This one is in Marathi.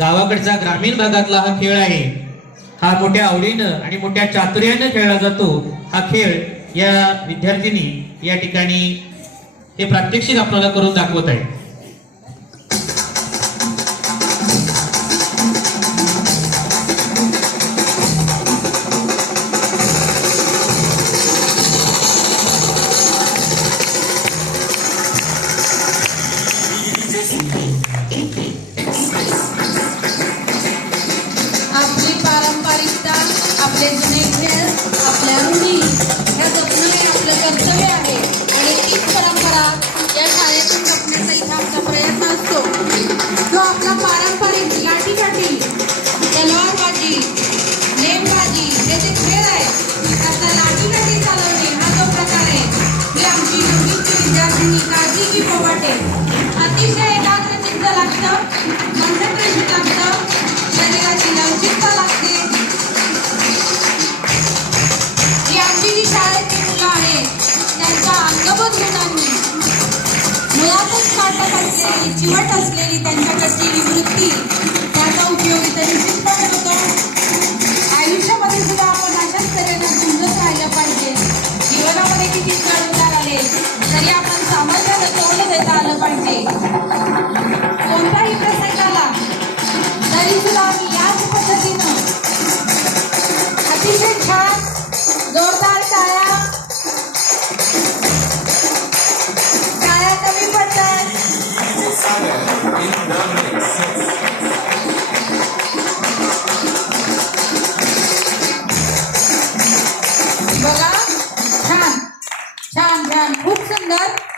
गावाकडचा ग्रामीण भागातला हा खेळ आहे. हा मोठ्या आवडीनं आणि मोठ्या चातुर्यानं खेळला जातो. हा खेळ या विद्यार्थिनी या ठिकाणी हे प्रात्यक्षिक आपल्याला करून दाखवत आहे आपली पारंपरिकता आपले जुने खेळ आपल्या रूढी ह्या जपणं हे आपलं कर्तव्य आहे. आणि तीच परंपरा या शाळेतून जपण्याचा इथं आपला प्रयत्न असतो. जो आपला पारंपरिक लाठीकाठी तलवारबाजी नेमबाजी हे जे खेळ आहे त्याचा लाठीकाठी चालवणे हा जो प्रकार आहे ही आमची नववीची विद्यार्थ्यांनी काळजी घेऊ वाटेल. अतिशय चिवट असलेली त्यांच्याकडची ही वृत्ती त्याचा उपयोग इथे पण होतो. आयुष्यामध्ये सुद्धा आपण अशाच तऱ्हेनं झुंजत राहिलं पाहिजे. जीवनामध्ये किती चढ आले तरी आपण सामर्थ्याला तोंड देता आलं पाहिजे. कोणताही प्रसंग आला तरी सुद्धा आम्ही याच पद्धतीनं Bakın, şan, şan, şan, şan, şan, şan,